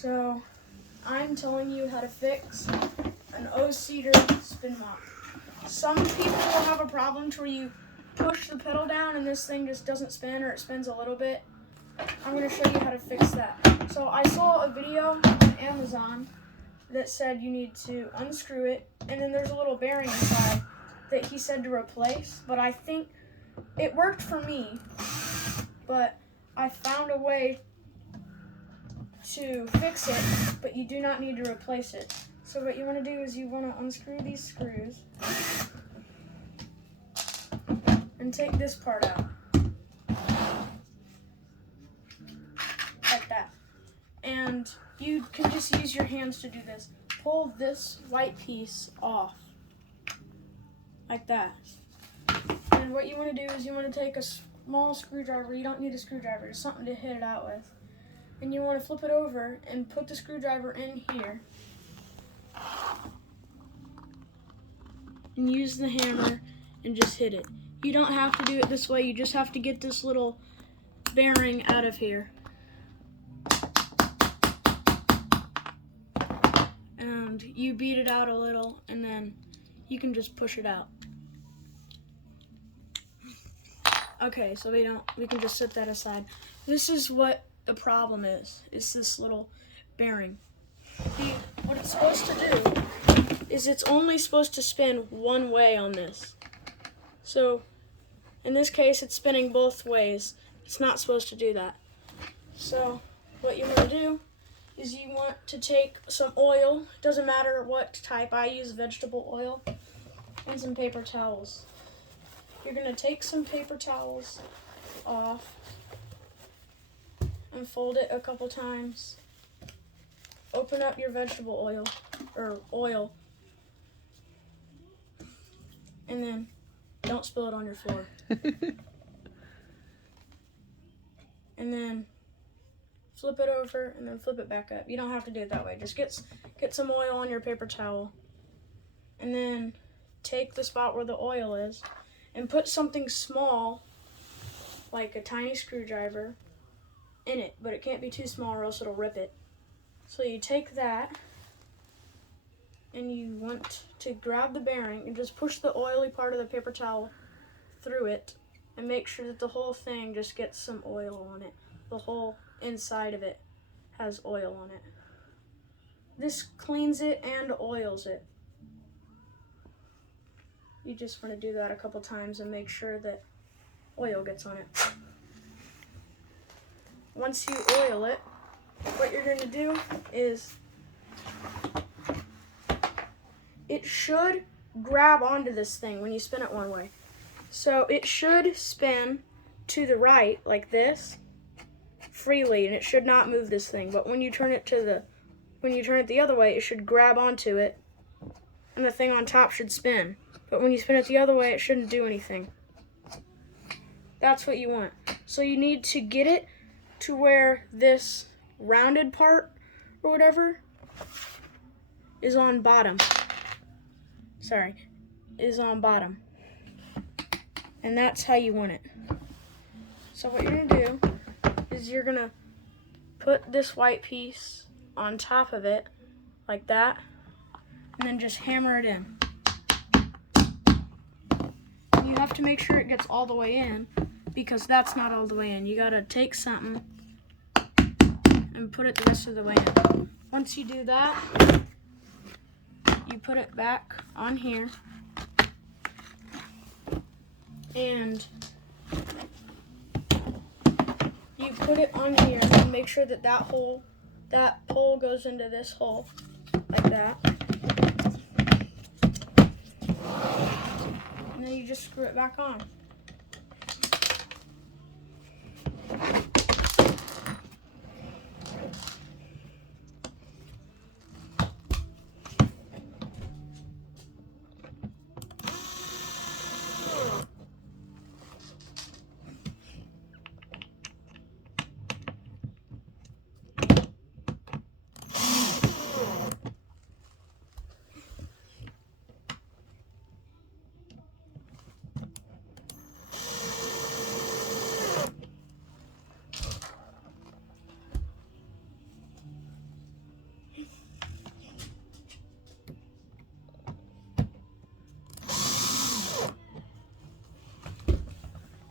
So, I'm telling you how to fix an o-cedar spin mop. Some people will have a problem to where you push the pedal down and this thing just doesn't spin, or it spins a little bit. I'm going to show you how to fix that. So I saw a video on Amazon that said you need to unscrew it, and then there's a little bearing inside that he said to replace, but I think it worked for me, but I found a way to fix it, but you do not need to replace it. So what you want to do is you want to unscrew these screws and take this part out, like that. And you can just use your hands to do this. Pull this white piece off, like that. And what you want to do is you want to take a small screwdriver. You don't need a screwdriver, just something to hit it out with. And you want to flip it over and put the screwdriver in here. And use the hammer and just hit it. You don't have to do it this way, you just have to get this little bearing out of here. And you beat it out a little, and then you can just push it out. Okay, so we can just set that aside. This is what the problem is this little bearing. What it's supposed to do is it's only supposed to spin one way on this. So in this case, it's spinning both ways. It's not supposed to do that. So what you want to do is you want to take some oil, doesn't matter what type, I use vegetable oil, and some paper towels. You're going to take some paper towels off and fold it a couple times. Open up your vegetable oil, and then don't spill it on your floor. And then flip it over and then flip it back up. You don't have to do it that way. Just get some oil on your paper towel, and then take the spot where the oil is and put something small, like a tiny screwdriver, in it, but it can't be too small or else it'll rip it. So you take that and you want to grab the bearing and just push the oily part of the paper towel through it and make sure that the whole thing just gets some oil on it. The whole inside of it has oil on it. This cleans it and oils it. You just want to do that a couple times and make sure that oil gets on it. Once you oil it, what you're going to do is it should grab onto this thing when you spin it one way. So it should spin to the right like this freely, and it should not move this thing. But when you turn it the other way, it should grab onto it, and the thing on top should spin. But when you spin it the other way, it shouldn't do anything. That's what you want. So you need to get it to where this rounded part or whatever is on bottom. Is on bottom. And that's how you want it. So what you're going to do is you're going to put this white piece on top of it like that, and then just hammer it in. You have to make sure it gets all the way in, because that's not all the way in. You got to take something and put it the rest of the way in. Once you do that, you put it back on here, and you put it on here and make sure that that pole goes into this hole like that. And then you just screw it back on.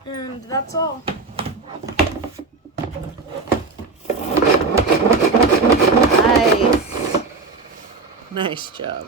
And that's all. Nice. Nice job.